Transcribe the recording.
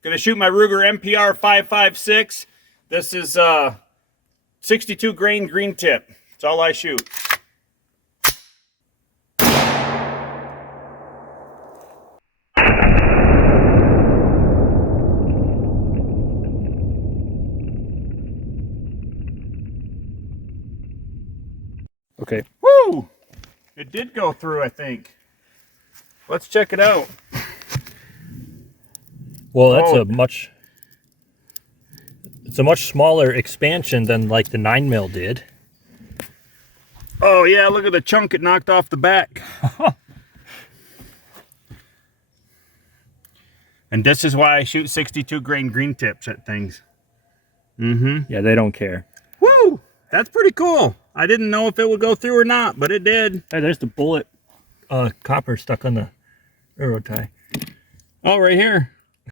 Gonna shoot my Ruger MPR 556. This is 62 grain green tip. That's all I shoot. Okay. Woo! It did go through, I think. Let's check it out. Well, that's it's a much smaller expansion than like the 9mm did. Oh yeah, look at the chunk it knocked off the back. And this is why I shoot 62 grain green tips at things. Yeah, they don't care. Woo! That's pretty cool. I didn't know if it would go through or not, but it did. Hey, there's the bullet copper stuck on the railroad tie. Oh, right here.